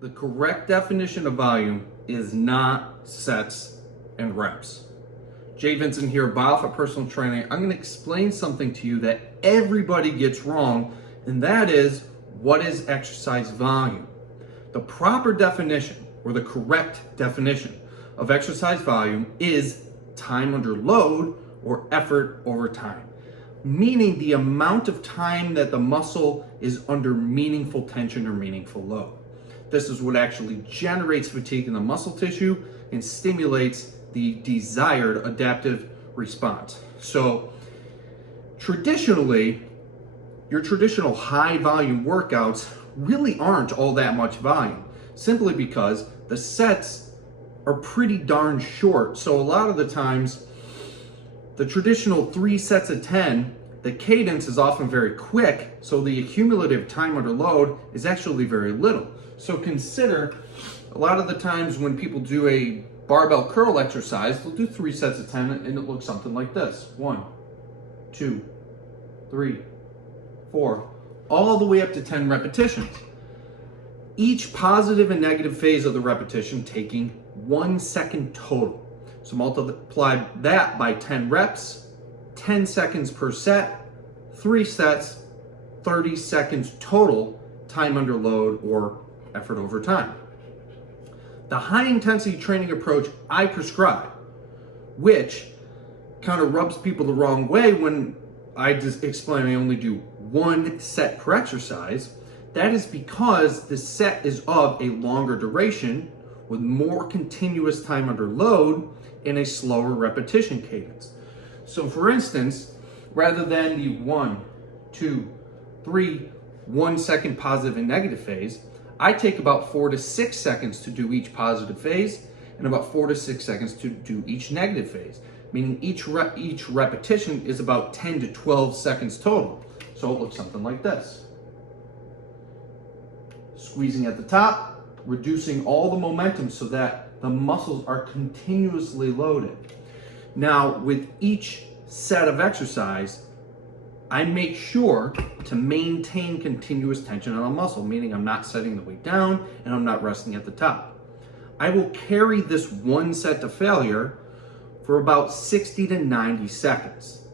The correct definition of volume is not sets and reps. Jay Vincent here, BioFit Personal Training. I'm going to explain something to you that everybody gets wrong, and that is, what is exercise volume? The proper definition, or the correct definition of exercise volume is time under load or effort over time, meaning the amount of time that the muscle is under meaningful tension or meaningful load. This is what actually generates fatigue in the muscle tissue and stimulates the desired adaptive response. So traditionally, your traditional high volume workouts really aren't all that much volume, simply because the sets are pretty darn short. So a lot of the times, the traditional 3 sets of 10, the cadence is often very quick, so the accumulative time under load is actually very little. So consider, a lot of the times when people do a barbell curl exercise, they'll do 3 sets of 10 and it looks something like this. 1, 2, 3, 4, all the way up to 10 repetitions. Each positive and negative phase of the repetition taking 1 second total. So multiply that by 10 reps, 10 seconds per set, 3 sets, 30 seconds total time under load or effort over time. The high intensity training approach I prescribe, which kind of rubs people the wrong way when I just explain I only do 1 set per exercise, that is because the set is of a longer duration with more continuous time under load and a slower repetition cadence. So for instance, rather than the 1, 2, 3, 1 second positive and negative phase, I take about 4 to 6 seconds to do each positive phase and about 4 to 6 seconds to do each negative phase, meaning each repetition is about 10 to 12 seconds total. So it looks something like this. Squeezing at the top, reducing all the momentum so that the muscles are continuously loaded. Now, with each set of exercise, I make sure to maintain continuous tension on the muscle, meaning I'm not setting the weight down and I'm not resting at the top. I will carry this 1 set to failure for about 60 to 90 seconds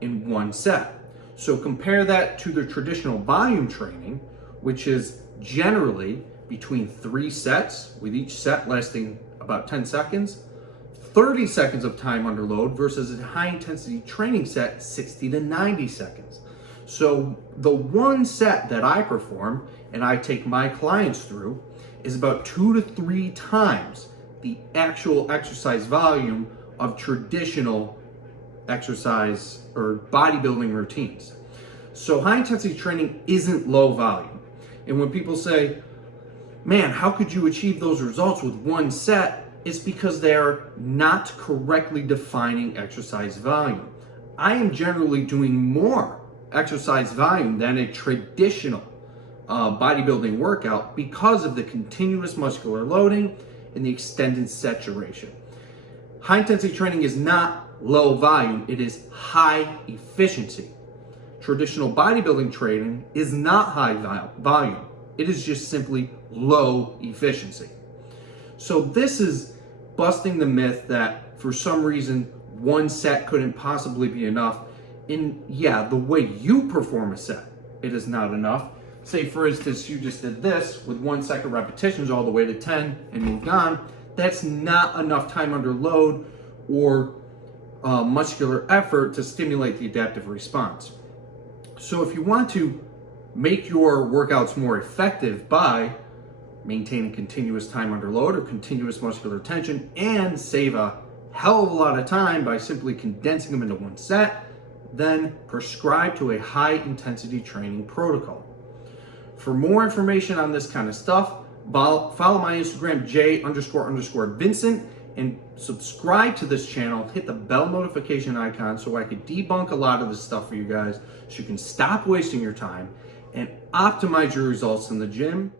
in 1 set. So compare that to the traditional volume training, which is generally between 3 sets, with each set lasting about 10 seconds, 30 seconds of time under load versus a high intensity training set, 60 to 90 seconds. So the 1 set that I perform and I take my clients through is about 2 to 3 times the actual exercise volume of traditional exercise or bodybuilding routines. So high intensity training isn't low volume. And when people say, man, how could you achieve those results with 1 set? It's because they're not correctly defining exercise volume. I am generally doing more exercise volume than a traditional bodybuilding workout because of the continuous muscular loading and the extended set duration. High intensity training is not low volume, it is high efficiency. Traditional bodybuilding training is not high volume, it is just simply low efficiency. So this is busting the myth that for some reason 1 set couldn't possibly be enough. And yeah, the way you perform a set, it is not enough. Say for instance, you just did this with 1 second repetitions all the way to 10 and moved on. That's not enough time under load or muscular effort to stimulate the adaptive response. So if you want to make your workouts more effective by maintaining continuous time under load or continuous muscular tension and save a hell of a lot of time by simply condensing them into 1 set, then prescribe to a high intensity training protocol. For more information on this kind of stuff, follow my Instagram, J__Vincent, and subscribe to this channel. Hit the bell notification icon so I can debunk a lot of this stuff for you guys so you can stop wasting your time and optimize your results in the gym